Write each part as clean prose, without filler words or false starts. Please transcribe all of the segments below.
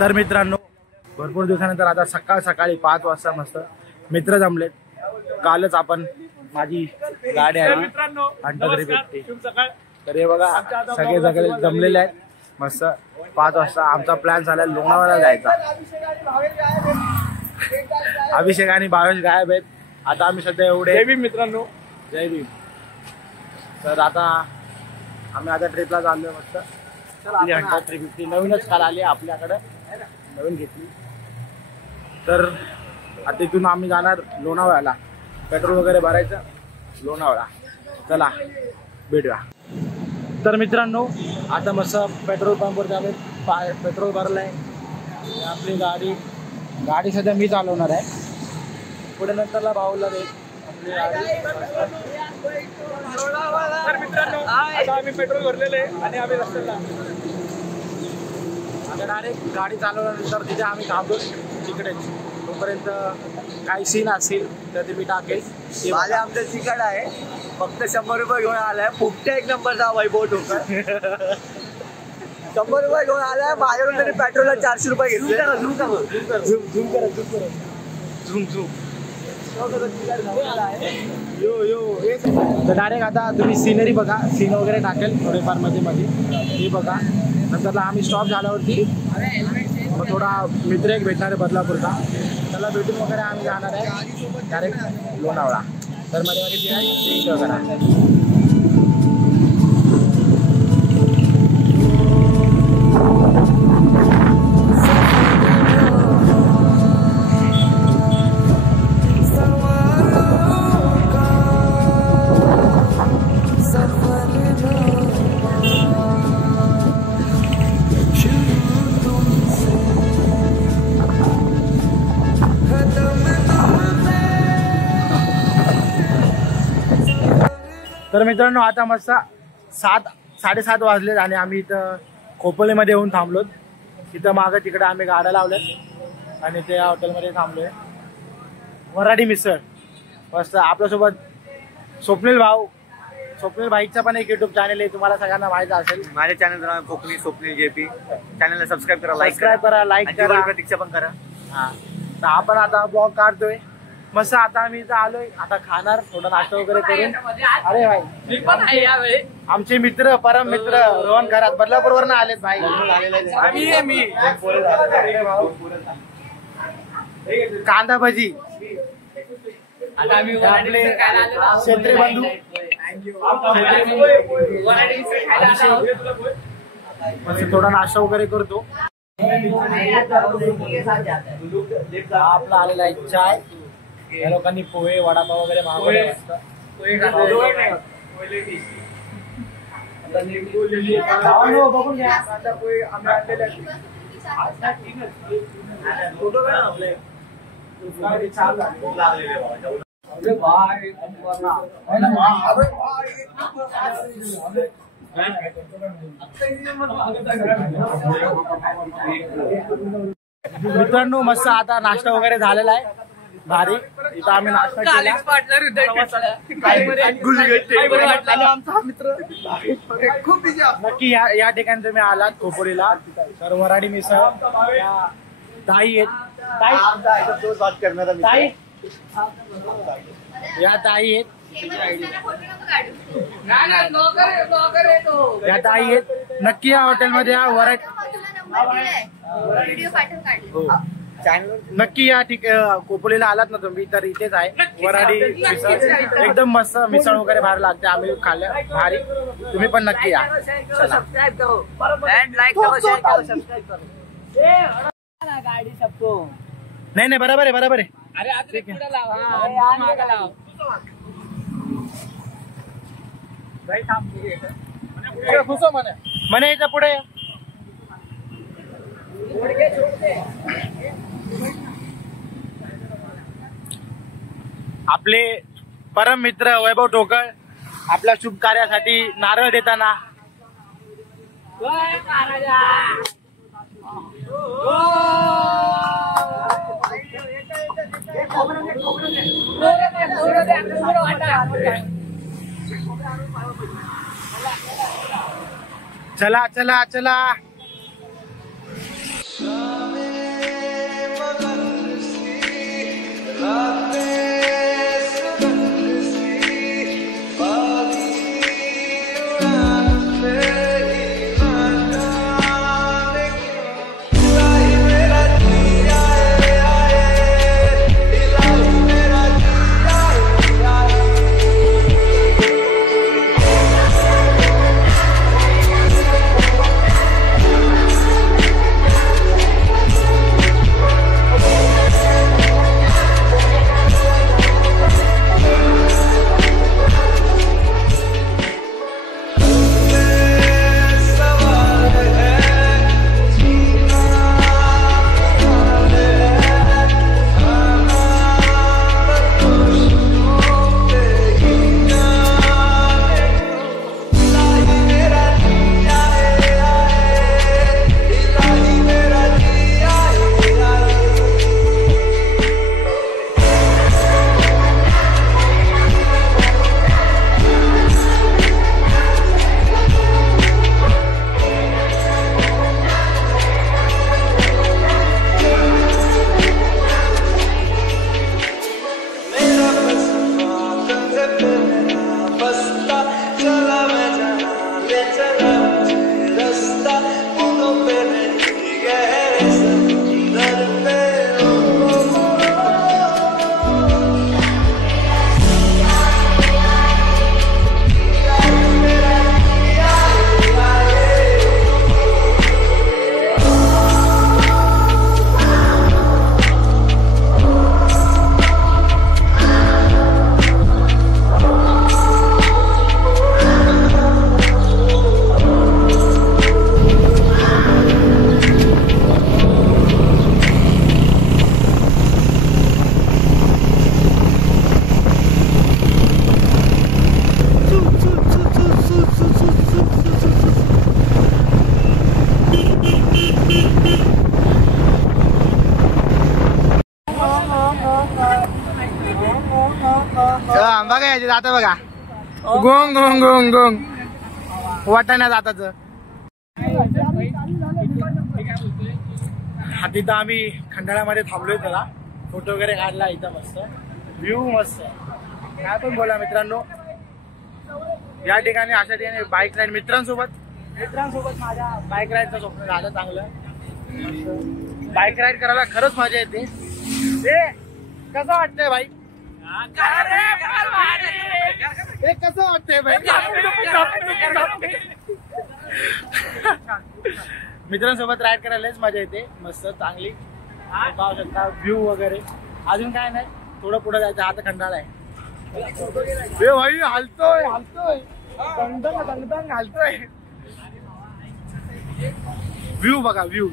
तर मित्रांनो भरपूर दिवसानंतर आता सकाळ सकाळी 5 वाजता मस्त मित्र जमलेत. कालच आपण माझी गाडी आहे अंटगरी भेटते. तर हे बघा सगळे सगळे जमलेले आहेत. मस्त 5 वाजता आमचा प्लॅन झाला लोणावळ्याला जायचा. अभिषेक आणि भावेश गायब आहेत. आता आम्ही सध्या एवढे जय भीम मित्रांनो. जय भीम. तर आता आम्ही आता ट्रिपला चाललोय. मस्त हंटर 350 नवीनच कार आली आपल्याकडे, नवीन घेतली. तर आता इथून आम्ही जाणार लोणावळ्याला, पेट्रोल वगैरे भरायचं लोणावळा. चला भेटूया. तर मित्रांनो आता मस्त पेट्रोल पंपवर जावे. पेट्रोल भरलंय. आपली गाडी सध्या मी चालवणार आहे. पुढे नंतरला भाऊला देत आपली गाडी. तर मित्रांनो आता आम्ही पेट्रोल भरलेले आणि आम्ही रस्त्याला आता डायरेक्ट गाडी चालवल्यानंतर तिथे आम्ही थांबतो तिकडेच. तोपर्यंत काही सीन असतील तर ते मी टाकेल. माझ्या आमचं तिकड आहे. फक्त 100 रुपये घेऊन आलाय. फुकट्या 1 नंबरचा वैभव ठोकर 100 रुपये घेऊन आलाय. माझ्याकडून तरी पेट्रोलला 400 रुपये घेतले. झूम. तर डायरेक्ट आता तुम्ही सीनरी बघा. सीन वगैरे टाकेल थोडेफार मध्ये हे बघा. नंतर आम्ही स्टॉप झाल्यावरती मग थोडा मित्र एक भेटणार आहे बदलापूरचा. त्याला भेटून वगैरे आम्ही जाणार आहे डायरेक्ट लोणावळा. तर मध्ये करा. तर मित्रांनो आता मस्त 7-7:30 वाजलेत आणि आम्ही इथं खोपोलीमध्ये येऊन थांबलो. तिथं मागं तिकडे आम्ही गाड्या लावल्यात आणि त्या हॉटेलमध्ये थांबलोय. वराडी मिसळ मस्त. आपल्यासोबत स्वप्नील भाईचा पण एक युट्यूब चॅनल आहे, तुम्हाला सगळ्यांना माहिती असेल. माझ्या चॅनलचं नाव कोकणी स्वप्नील JP. चॅनलला सबस्क्राईब करा, लाईक करा, प्रतीक्षा पण करा. हा तर आपण आता ब्लॉग काढतोय मस्त. आता आम्ही इथं आलोय. आता खाणार थोडा नाश्ता वगैरे करून. अरे भाई आमचे मित्र परम मित्र रोहन खरात बदलापूरवरून आलेत भाई. कांदा भजी आपले क्षेत्रीय बंधू मस्त. थोडा नाश्ता वगैरे करतो. आपला आलेला आहे चाय. या लोकांनी पोहे वडापाव वगैरे मागवले. बघून घ्या. मित्रांनो मस्त आता नाश्ता वगैरे झालेला आहे भारी. इथं आम्ही नाश्ता केला. नक्की या ठिकाणी तुम्ही आलात खोपोलीला तर वराडी मिसळ ताई आहेत. या ताई आहेत. या ताई आहेत. नक्की या हॉटेलमध्ये या. नक्की या खोपोलीला आलात ना तुम्ही तर इथेच आहे वराडी मिसळ. एकदम मस्त मिसळ वगैरे भारी लागते. आम्ही खाल्ल्या भारी. तुम्ही पण नक्की या. सबस्क्राईब करो एंड लाइक करो, शेयर करो, सबस्क्राईब करो. गाडी सबको नाही बरोबर आहे. अरे ठीक आहे. म्हणे याच्या पुढे आपले परम मित्र वैभव ठोकळ आपल्या शुभ कार्यासाठी नारळ देताना. चला चला चला. बघा याचे जातं बघा. गोंग गोंग गोंग गोंग वाटाण्या जाताच. तिथं आम्ही खंडाळ्यामध्ये थांबलोय. त्याला फोटो वगैरे काढला. इथं मस्त व्ह्यू मस्त आहे. काय पण बोला मित्रांनो, या ठिकाणी अशा ठिकाणी बाईक राईड मित्रांसोबत माझ्या बाईक राईडचं स्वप्न झालं चांगलं. बाईक राईड करायला खरंच मजा येते. कसं वाटतंय बाईक? कसं वाटतंय बाईक? मित्रांसोबत राईड करायलाच मजा येते. मस्त चांगली पाहू शकता व्ह्यू वगैरे. अजून काय नाही, थोडं पुढे जायचं. आता खंडाळा आहे. भाई हलतोय दंग दंग हलतोय. व्ह्यू बघा व्ह्यू.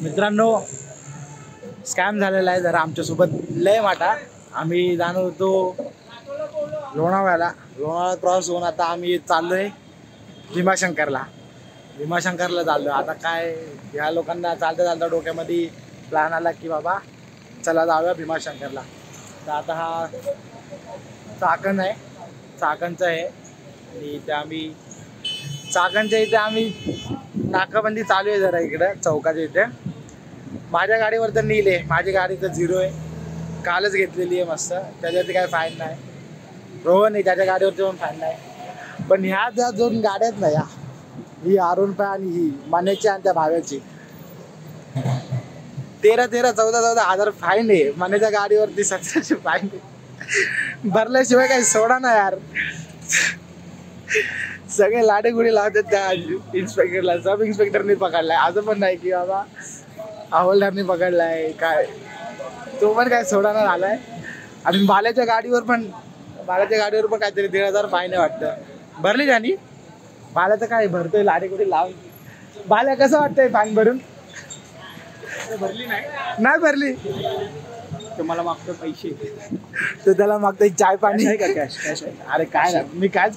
मित्रांनो स्कॅम झालेला आहे जरा आमच्यासोबत लय मोठा. आम्ही जाणार होतो लोणावळ्याला क्रॉस होऊन आता आम्ही चाललोय भीमाशंकरला चाललो. आता काय ह्या लोकांना चालता डोक्यामध्ये प्लॅन आला की बाबा चला जाऊया भीमाशंकरला. तर आता हा चाकणचा आहे आणि इथे आम्ही चाकणच्या इथे आम्ही नाकाबंदी चालू आहे जरा इकडं चौकाच्या इथे. माझ्या गाडीवर तर नील आहे, माझी गाडी तर 0 आहे. कालच घेतलेली आहे मस्त. त्याच्यावरती काय फाईन नाही. रोहन आहे त्याच्या गाडीवरती पण फाईन नाही. पण ह्या ज्या 2 गाड्या आहेत ना, या ही R15 आणि ही मानेची आणि त्या भाव्याची 13-14 हजार फाईन आहे. मानेच्या गाडीवरती 1700 फाईन आहे. भरल्याशिवाय काही सोडा ना यार. सगळे लाडेगुडी लावतात त्या इन्स्पेक्टरला. सब इन्स्पेक्टरनी पकडलाय. असं पण नाही की बाबा हवालदारनी पकडलाय काय. तो पण काय सोडाना झालाय. आणि बाल्याच्या गाडीवर पण काहीतरी 1,500 फाईन आहे वाटतं. भरली त्यानी. बाल्याचं काय भरतोय लाडेगुडी लावून. बाल्या कसं वाटतंय फाईन भरून? भरली नाही भरली. तुम्हाला मागतो पैसे. तर त्याला मागतोय चाय पाणी. आहे का कॅश आहे? अरे काय ना, मी काय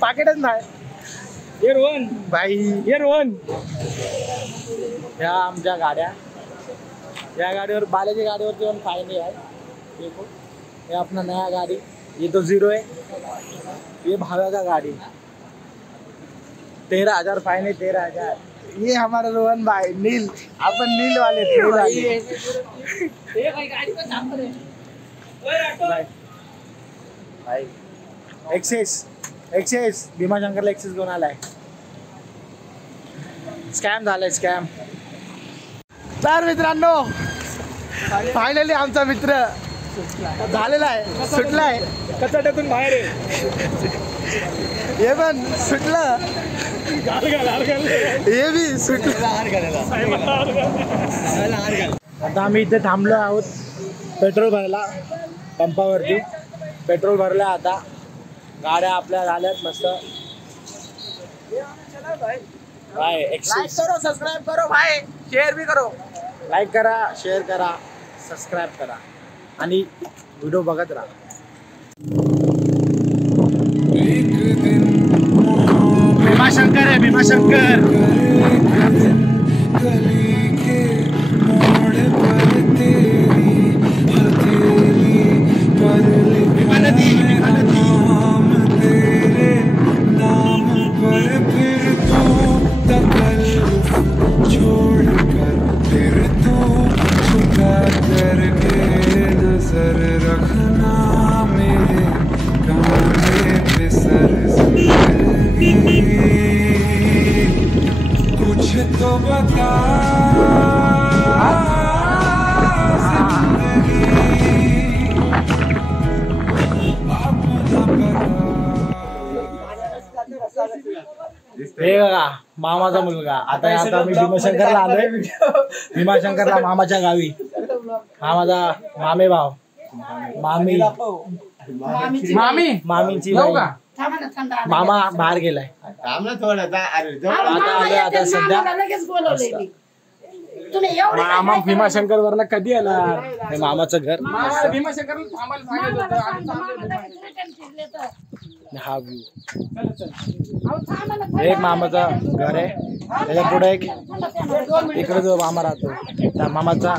पाकिटच नाही. ये रोहन भाई ये रोहन. ह्या आमच्या गाड्या. या गाडीवर बाल्याच्या गाडीवरती पण फाईन आहे. देखो ये अपना नया गाड़ी, ये तो 0 है. ये भाड़ा का गाड़ी 13,000 फाइन है. 13,000. ये हमारा रोहन भाई नील. अपन नील वाले भाई. एक्सेस भीमाशंकरला एक्सेस घेऊन आलाय. स्कॅम झालाय स्कॅम. तर मित्रांनो फायनली आमचा मित्र झालेला आहे, सुटलाय. कचाट्यातून बाहेर आहे. हे पण सुटलं. हे बी सुटलं. आता आम्ही इथे थांबलो आहोत पेट्रोल भरायला पंपावरती. पेट्रोल भरलं. आता गाड्या आपल्या झाल्यात मस्त. भाई लाइक करो, सब्सक्राइब करो भाई, शेयर भी करो. लाईक करा, शेअर करा, सबस्क्राईब करा आणि व्हिडिओ बघत राहा. भीमाशंकर आहे भीमाशंकर. तो बता हे बघा मामाचा मुलगा. आता मी भीमाशंकरला आलोय. भीमाशंकरला मामाच्या गावी. हा माझा मामे भाव. मामीची मामा बाहेर गेलाय. आता आलोय आता सध्या. मामा भीमाशंकर वरनं कधी येणार? हे मामाचं घर. हा व्ह्यू एक मामाचं घर आहे, त्याच्या पुढे एक इकडे जो मामा राहतो त्या मामाचा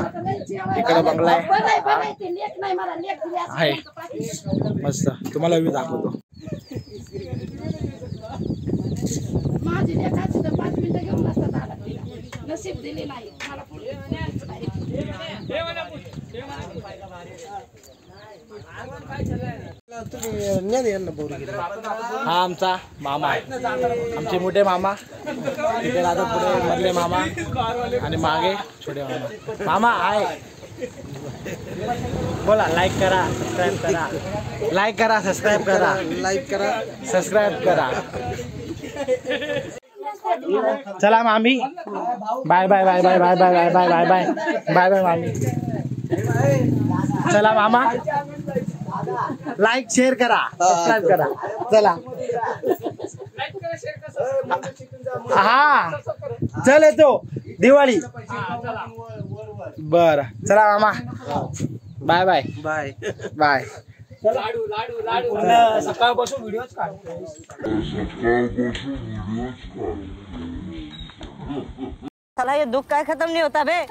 इकडे बंगला आहे मस्त. तुम्हाला व्ह्यू दाखवतो. माझी लेखाची तर 5 मिनिटं घेऊन असतात आला तिला नसीब दिले नाही मला पुढे हा आमचा मामा आहे, आमचे मोठे मामा. इथे राहतात पुढे मधले मामा आणि मागे छोटे मामा. मामा आहे, बोला. लाईक करा, सबस्क्राईब करा, लाईक करा, सबस्क्राईब करा, लाईक करा, सबस्क्राईब करा. चला मामी, bye bye bye bye bye bye bye bye bye bye bye bye मामी. चला मामा, लाईक शेअर करा, सबस्क्राईब करा. चला हा चल येतो दिवाळी. बर चला मामा, बाय बाय बाय बाय. सकाळपासून व्हिडिओच काढतो. साला ये दुख काय खत्म नहीं होता बे.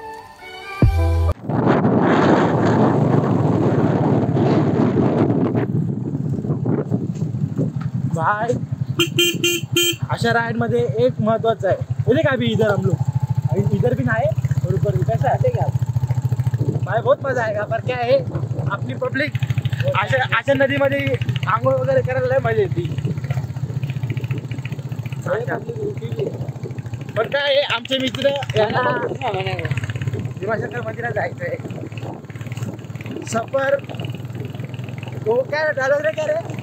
भाई अशा राइड मध्ये एक महत्वाचं आहे, बोले का अभी इधर हम लोग इधर भी नहाए और ऊपर भी. कैसा है क्या भाई? बहुत मजा आएगा. पर क्या है, आपली पब्लिक अशा नदीमध्ये आंघोळ वगैरे करायला लय मजा येते. पण काय आहे, आमचे मित्र यांना भीमाशंकर मंदिरात जायचंय. सफर तो क्या डायलॉग रे, क्या रे?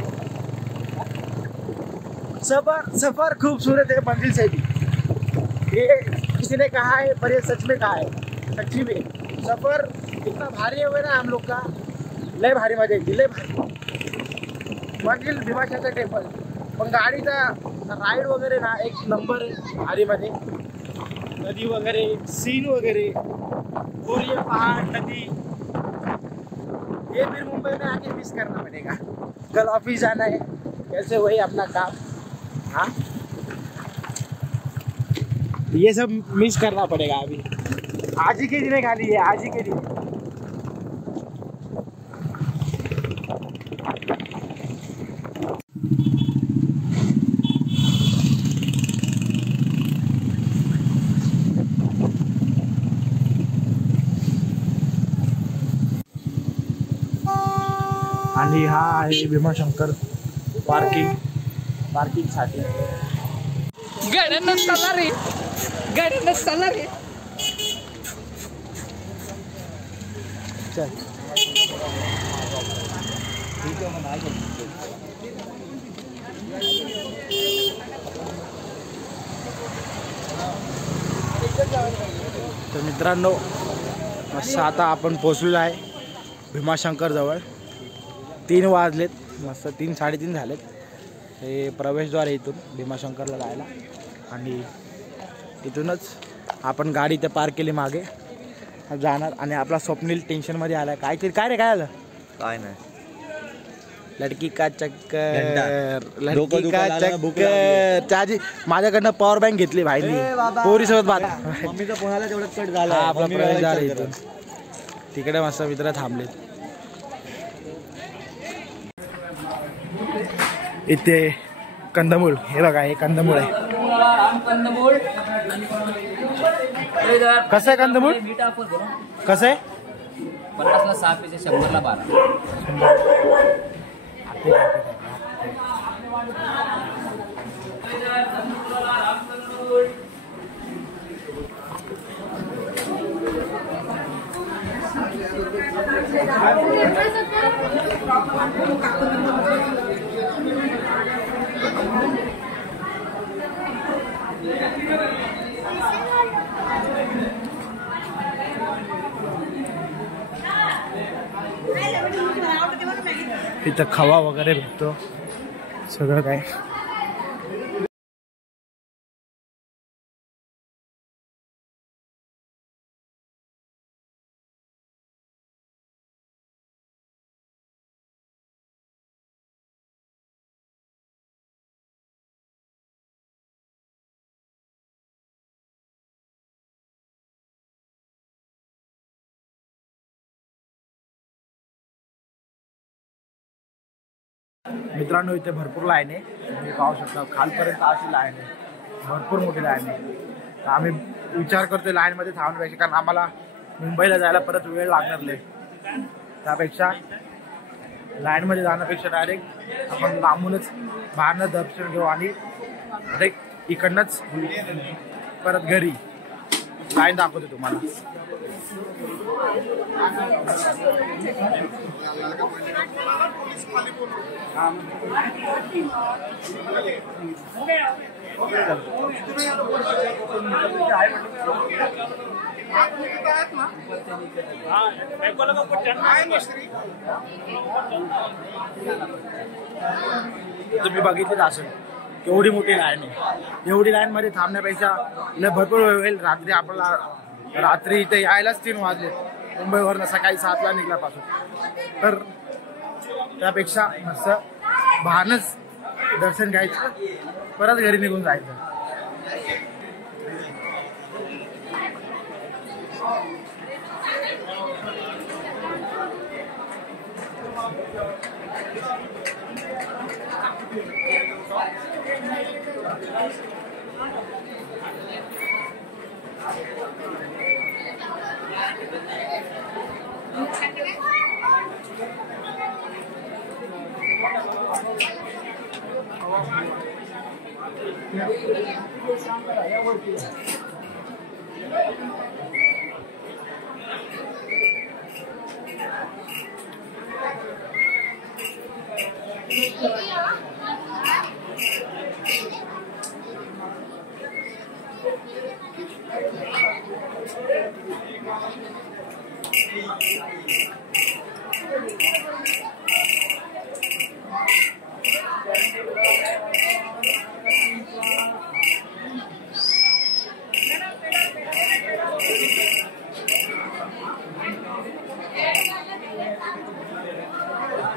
सफर खूबसूरत है मंजिल से भी. ये किसी ने कहा है पर ये सच में कहा है, सच्ची में. सफर इतना भारी हो गया ना हम लोग का, लय भारी मजा येते, लय भारी. मंजिल भीमाशंकर टेम्पल. पण गाडीचा राईड वगैरे ना एक नंबर आहे भारीमध्ये. नदी वगैरे, सीन वगैरे, और ये पहाड़, नदी, ये फिर मुंबई में आके मिस करना पड़ेगा. कल ऑफिस जाना है, कैसे वही अपना काम. हाँ ये सब मिस करना पड़ेगा अभी. आज ही के दिन खाली है, आज ही के दिन. आणि हा आहे भीमाशंकर पार्किंग साठी. गाड्यांना चालला रे, गाड्यांना चालला रे. चल तर मित्रांनो, मस्त आता आपण पोचलेलो आहे भीमाशंकर जवळ. 3 वाजलेत, मस्त 3 साडेतीन झालेत. हे प्रवेशद्वार आहे इथून भीमाशंकरला जायला. आणि इथूनच आपण गाडी इथे पार्क केली मागे जाणार. आणि आपला स्वप्नील टेन्शनमध्ये आला. काहीतरी काय रे, काय आलं? काय नाही, लडकी का चक्कर, लडकी का चक्कर. त्याची माझ्याकडनं पॉवर बँक घेतली भाईनी, पोरीसोबत बात. मम्मीचा फोन आला तेवढं कट झाला. हा आपला प्रवेशद्वार आहे इथून. तिकडे मस्त मित्र थांबलेत. इथे कंदमूळ, हे बघा हे कंदमूळ आहे. कसं आहे कंदमूळ? कसं आहे? 50ला 6 पीस, 100ला 12. इथं खवा वगैरे भेटतो सगळं काय. मित्रांनो इथे भरपूर लाईन आहे, तुम्ही पाहू शकता खालपर्यंत अशी लाईन आहे, भरपूर मोठी लाईन आहे. तर आम्ही विचार करतोय लाईनमध्ये थांबण्यापेक्षा, कारण आम्हाला मुंबईला जायला परत वेळ लागणार नाही. त्यापेक्षा लाईनमध्ये जाण्यापेक्षा डायरेक्ट आपण लांबूनच बाहेरनं दर्शन घेऊ आणि डायरेक्ट इकडनंच परत घरी. लाईन दाखवतो तुम्हाला. तुम्ही बघितलेच असेल केवढी मोठी लाईन आहे. एवढी लाईन मध्ये थांबण्यापेक्षा भरपूर वेळ होईल. रात्री आपल्याला रात्री इथे यायलाच 3 वाजले मुंबईवरनं, सकाळी 7ला निघल्यापासून. तर त्यापेक्षा मस्त बाहेरच दर्शन घ्यायचं, परत घरी निघून जायचं.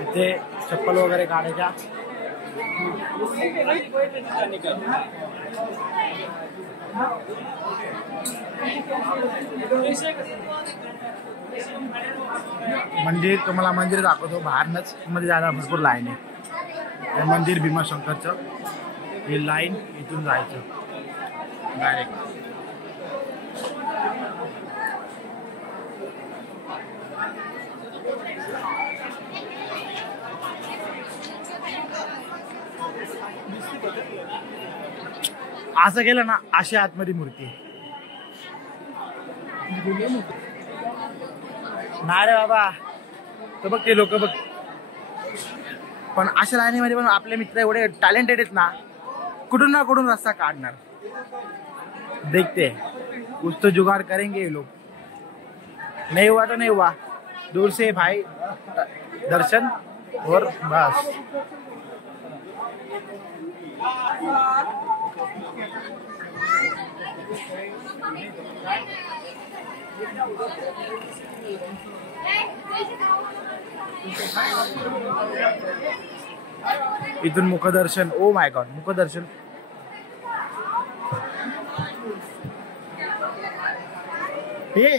इथे चप्पल वगैरे काढायच्या. मंदिर तुम्हाला मंदिर दाखवतो. बाहेरनच मध्ये जायला भरपूर लाईन आहे. मंदिर भीमाशंकरचं, ही लाईन इथून जायचं डायरेक्ट. असं केलं ना, अशी आतमध्ये मूर्ती नाही रे बाबा. तर बघ ते लोक बघ. पण अशा लाईनीमध्ये पण आपले मित्र एवढे टॅलेंटेड आहेत ना, कुठून ना कुठून रस्ता काढणार. देखते कुछ तो जुगाड़ करेंगे ये लोग. नहीं हुआ तो नहीं हुआ, दूर से भाई दर्शन और बस. इथून मुखदर्शन. Oh my God, मुखदर्शन. हे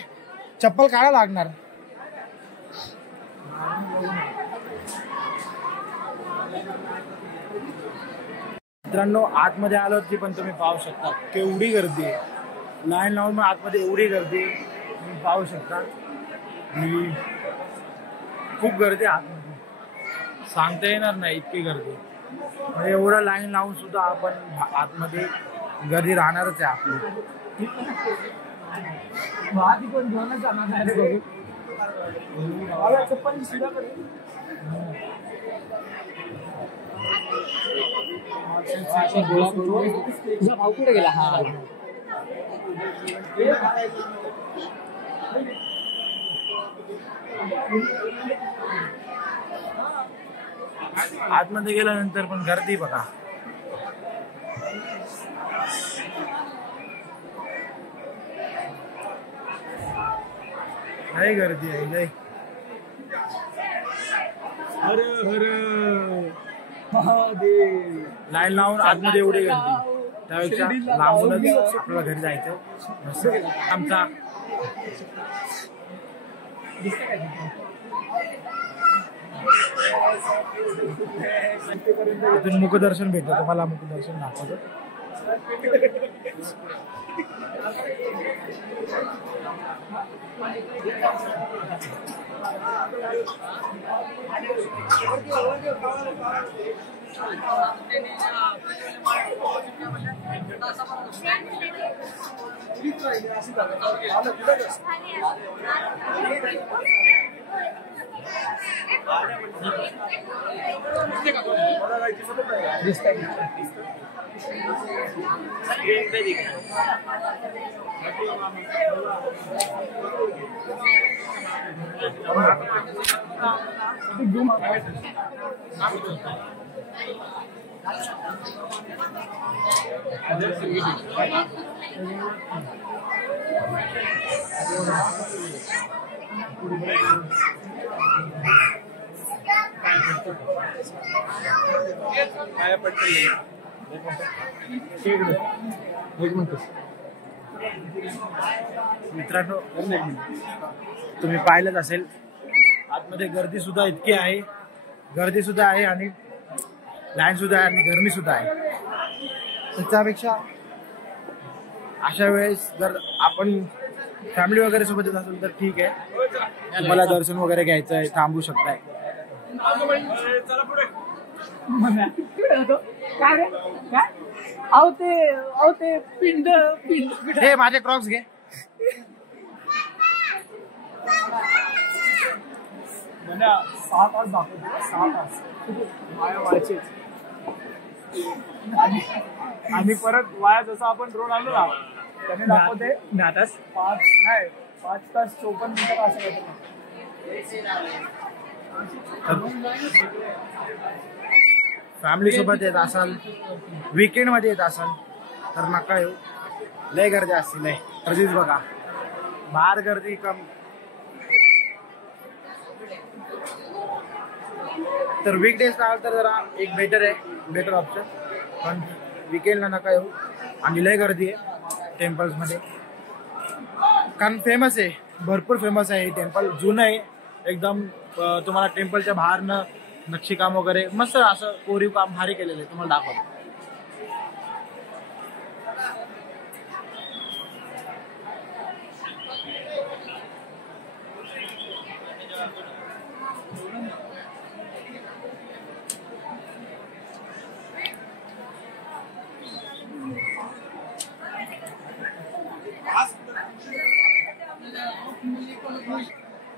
चप्पल काढा लागणार. मित्रांनो आतमध्ये आलो की पण तुम्ही पाहू शकता केवढी गर्दी आहे. लाईन लावून मग आतमध्ये एवढी गर्दी तुम्ही पाहू शकता. खूप गर्दी आतमध्ये, सांगता येणार नाही इतकी गर्दी. म्हणजे एवढं लाईन लावून सुद्धा आपण आतमध्ये गर्दी राहणारच आहे आपली. तुझा भाऊ कुठे गेला? हा आतमध्ये गेल्यानंतर पण गर्दी बघा. लय गर्दी आहे लय. हर हर महादेव. लाईन लावून आतमध्ये एवढी गर्दी, त्यापेक्षा लांबूनच आपल्याला घरी जायचं. मस्त आमचा इथून मुखदर्शन भेटतं तुम्हाला, मुखदर्शन दाखवतो. मित्रांनो, तुम्ही पाहिलंच असेल आतमध्ये गर्दी सुद्धा इतकी आहे, गर्दी सुद्धा आहे आणि लाईन सुद्धा आहे आणि गरमी सुद्धा आहे. त्याच्यापेक्षा अशा वेळेस जर आपण फॅमिली वगैरे सोबत येत असेल तर ठीक आहे, तुम्हाला दर्शन वगैरे घ्यायचं आहे, थांबू शकताय. ते पिंड हे माझे क्रॉक्स घे. म्हणजे 6 तास दाखवतो, 6 तास वाया व्हायचे आणि परत वाया जसं आपण रोड आलो ना त्याने दाखवते 5 तास 54 मिनिटं असं काहीतरी. फॅमिली सोबत येत असाल, वीकेंड मध्ये येत असाल तर नका येऊ, लय गर्दी असते, लय गर्दीच बघा, बाहेर गर्दी कम. तर वीकडेज राहाल तर जरा एक बेटर ऑप्शन, पण वीकेंडला नका येऊ. आणि लय गर्दी आहे टेम्पल्स मध्ये, कारण फेमस आहे, भरपूर फेमस आहे हे टेम्पल, जुनं आहे एकदम. तुम्हाला टेम्पलच्या बाहेरनं नक्षीकाम वगैरे मस्त असं कोरीव काम भारी केलेलं आहे, तुम्हाला दाखवतो.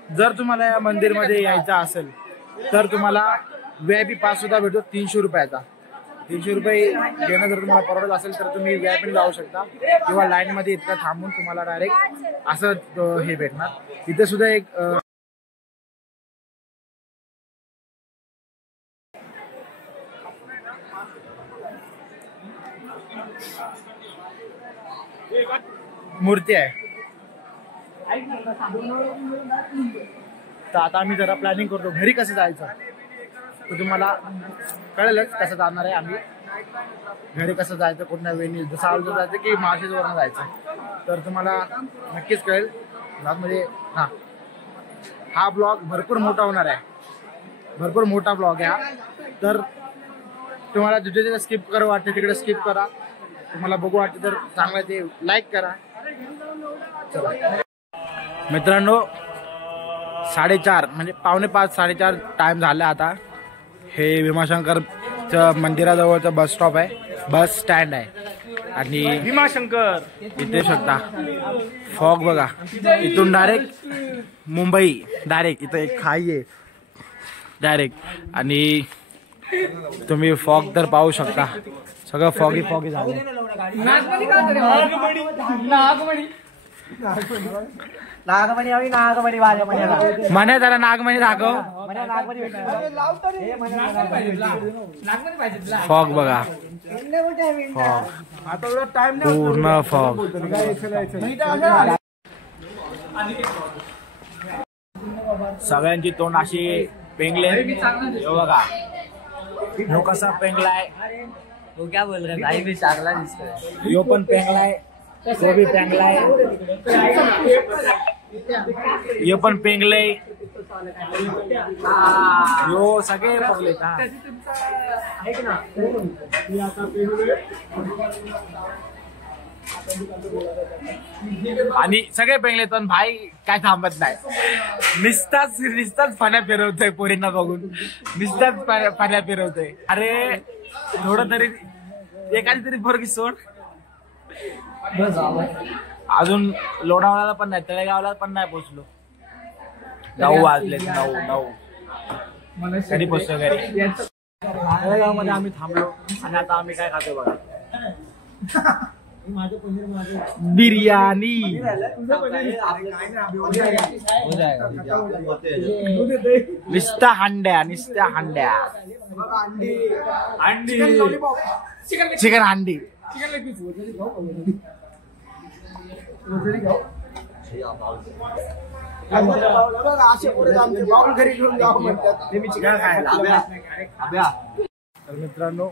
जर तुम्हाला या मंदिरमध्ये यायचं असेल तर तुम्हाला VIP पास सुद्धा भेटतो 300 रुपयाचा. 300 रुपये घेणं जर तुम्हाला परवडत असेल तर तुम्ही VIP जाऊ शकता, किंवा लाईन मध्ये इतकं थांबून तुम्हाला डायरेक्ट असं हे भेटणार. इथे सुद्धा एक मूर्ती आहे. तर आता आम्ही जरा प्लॅनिंग करतो घरी कसं जायचं, तर तुम्हाला कळेलच कसं जाणार आहे आम्ही घरी, कसं जायचं, कुठल्या वेळी, जसं आवडतं जायचं की माळशेजवरनं जायचं, तर तुम्हाला नक्कीच कळेल ब्लॉगमध्ये. हा ब्लॉग भरपूर मोठा होणार आहे, भरपूर मोठा ब्लॉग आहे हा. तर तुम्हाला जिथे जिथे स्किप करू वाटते तिकडे स्किप करा, तुम्हाला बघू वाटते तर चांगलं ते लाईक करा. चला मित्रांनो, 4:30 म्हणजे 4:45 4:30 टाइम झाला आता. हे भीमाशंकरचं मंदिराजवळचं बस स्टॉप आहे, बस स्टँड आहे. आणि भीमाशंकर इथे शकता फॉग बघा, इथून डायरेक्ट मुंबई, डायरेक्ट इथं एक खाई आहे डायरेक्ट, आणि तुम्ही फॉग तर पाहू शकता, सगळं फॉगी झालं. म्हणे जरा नागमणी दाखव, फॉग बघा, फॉग पूर्ण फॉग. सगळ्यांची तोंड अशी पेंगले बघा, ह्यो कसा पेंगलाय, तो क्या बोल रहा है भाई, भी चांगला दिसतोय. यो पण पेंगलाय, तो भी पेंगलाय, यो पण पेंगलय, यो सगळे बघले ऐक ना मी आता आणि सगळे पेंगले पण भाई काय थांबत नाही निस्ताच पाण्या फिरवतोय पोरींना बघून निस्ताच पाण्या फिरवतोय अरे थोडं तरी एखादी तरी पोरगी सोड अजून लोणावळ्याला पण नाही तळेगावला पण नाही पोहोचलो 9 वाजले 9 कधी पोहोचलो घरी तळेगाव मध्ये आम्ही थांबलो आणि आता आम्ही काय खातो बघा बिर्याणी निस्त्या हांड्या चिकन हांडी तर मित्रांनो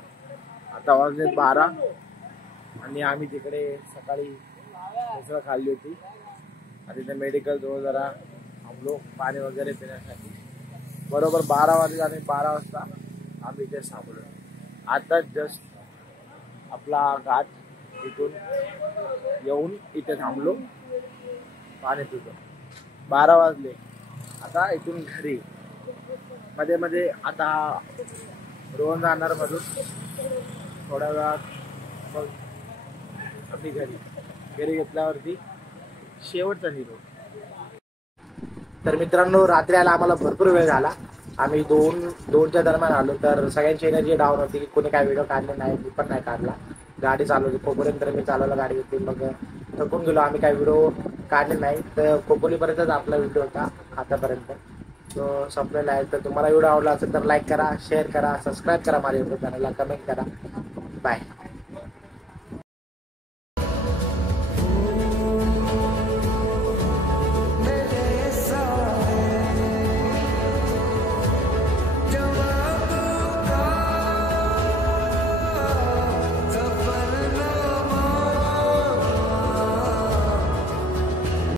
आता वाजले 12 आणि आम्ही तिकडे सकाळी मिसळ खाल्ली होती आणि तिथे मेडिकल जवळ जरा थांबलो पाणी वगैरे पिण्यासाठी बरोबर 12 वाजले आणि 12 वाजता आम्ही इथे थांबलो आता जस्ट आपला घाट इथून येऊन इथे थांबलो पाणी पितो 12 वाजले आता इथून घरी मध्ये मध्ये आता रोहन जाणार मधून थोड्या वेळात मग आम्ही घरी घेतल्यावरती शेवटचा निरोप तर मित्रांनो रात्री आला आम्हाला भरपूर वेळ झाला आम्ही 2च्या दरम्यान आलो तर सगळ्यांची एनर्जी डाऊन होती की कोणी काय व्हिडिओ काढले नाही मी पण नाही काढला गाडी चालवली खोपोलीनंतर मी चालवला गाडी घेतली मग थकून गेलो आम्ही काही व्हिडिओ काढले नाही तर खोपोलीपर्यंतच आपला व्हिडिओ होता आतापर्यंत तो संपलेला आहे तर तुम्हाला व्हिडिओ आवडला असेल तर लाईक करा शेअर करा सबस्क्राईब करा माझ्या युट्यूब चॅनलला कमेंट करा बाय